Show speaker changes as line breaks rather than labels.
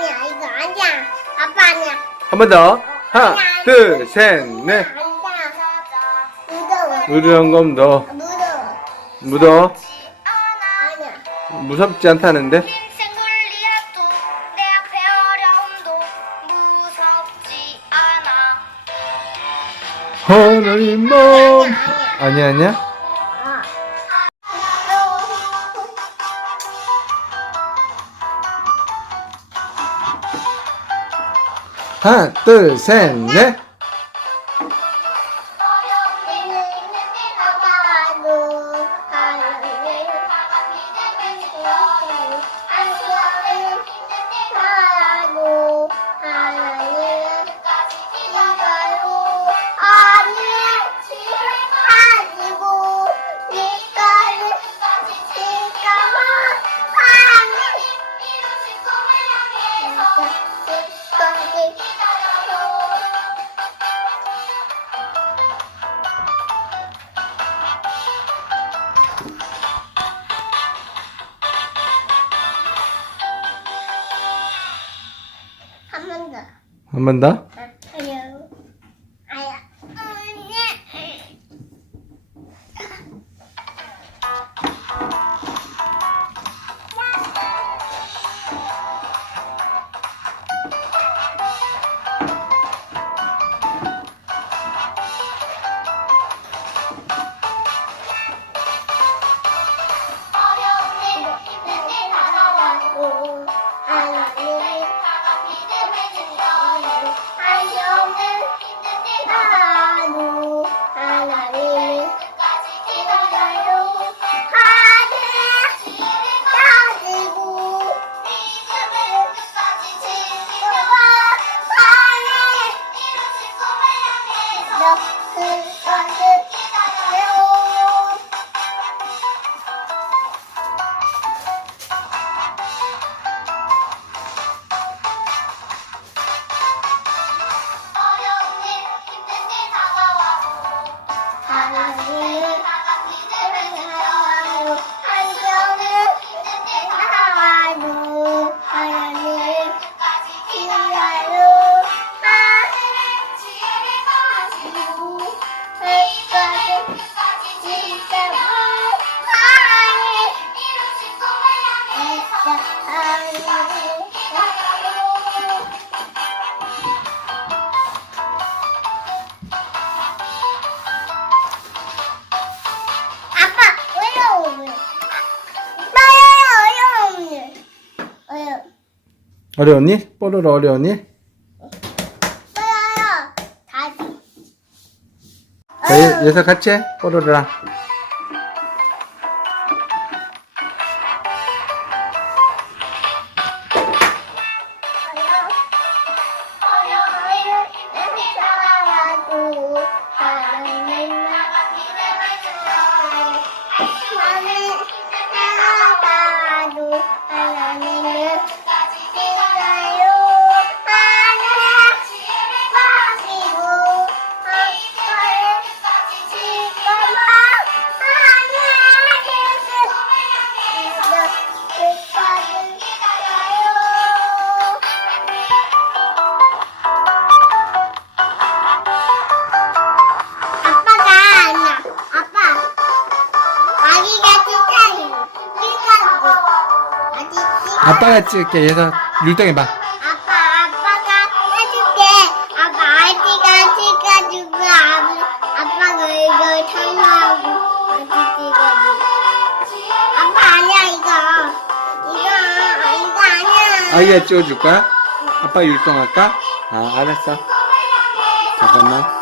아니야 이거 아니야 아빠 아니야 한 번 더. 하나, 둘, 셋, 넷.
무더워
으르렁
무더워 무더
무섭지 않다는데?
인생 물리학도 내 앞에 어려움도 무섭지 않아.
허나님 몸. 아니야, 아니야. 하나, 둘, 셋, 넷.
어 한시간 어려움을 나의 어려움을 어려
어려웠니? 뽀로로 어려웠니?
어려요 다시
자, 얘, 얘서 같이 해. 뽀로로랑. 아빠가 찍을게. 얘서 율동해 봐.
아빠, 아빠가 해줄게. 아빠, 아기가 찢어주고, 아빠, 아빠가 이걸 참여하고, 아기 찢어주고. 아빠 아니야, 이거. 이거, 이거 아니야.
아기가 찍어줄 거야? 아빠 율동할까? 아, 알았어. 잠깐만.